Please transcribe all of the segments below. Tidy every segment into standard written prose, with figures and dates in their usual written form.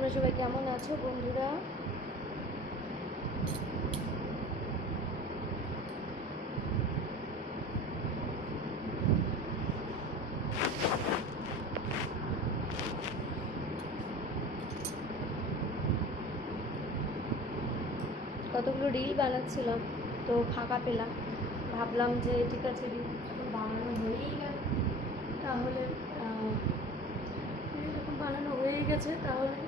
তোমরা সবাই কেমন আছো বন্ধুরা? কতগুলো রিল বানাচ্ছিলাম, তো ফাঁকা পেলাম, ভাবলাম যে ঠিক আছে রিল যখন বানানো হয়েই গেল তাহলে রিল যখন বানানো হয়ে গেছে তাহলে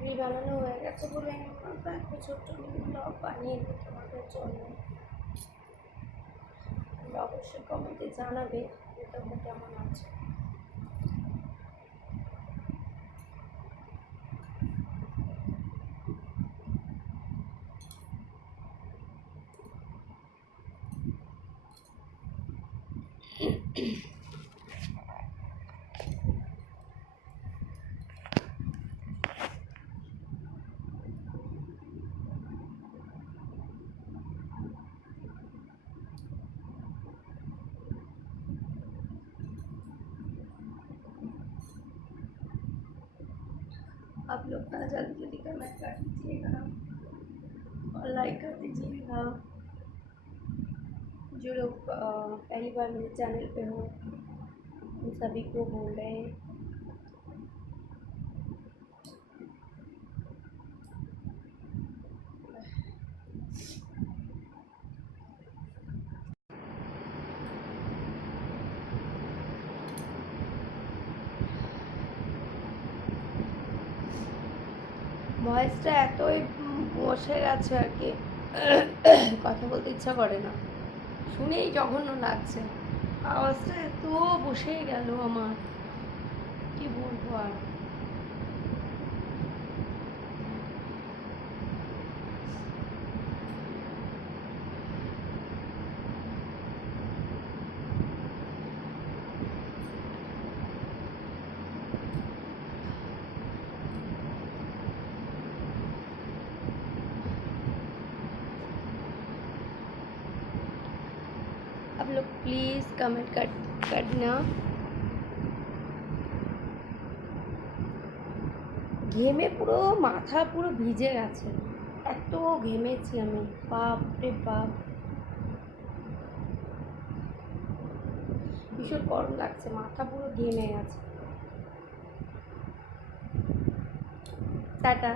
রিল বানানো হয়ে গেছে বলে একটা ছোট্ট ব্লগ বানিয়ে দিই তোমাদের জন্য। অবশ্যই কমেন্টে জানাবে যে তোমরা কেমন আছো। आप लोग ना जल्दी जल्दी कमेंट कर दीजिएगा और लाइक कर दीजिएगा। जो लोग पहली बार मेरे चैनल पे हो उन सभी को बोल रहे हैं ভয়েসটা এতই বসে গেছে আর কি, কথা বলতে ইচ্ছা করে না, শুনেই জঘন্য লাগছে। আওয়াজটা এত বসে গেল আমার, কি বলবো আর। आप लोग प्लीज़ कमेंट करना। ঘেমে পুরো মাথা পুরো ভিজে গেছে, এত ঘেমেছি আমি, বাপ রে বাপ, ভীষণ গরম লাগছে, মাথা পুরো ঘেমে গেছে। টাটা।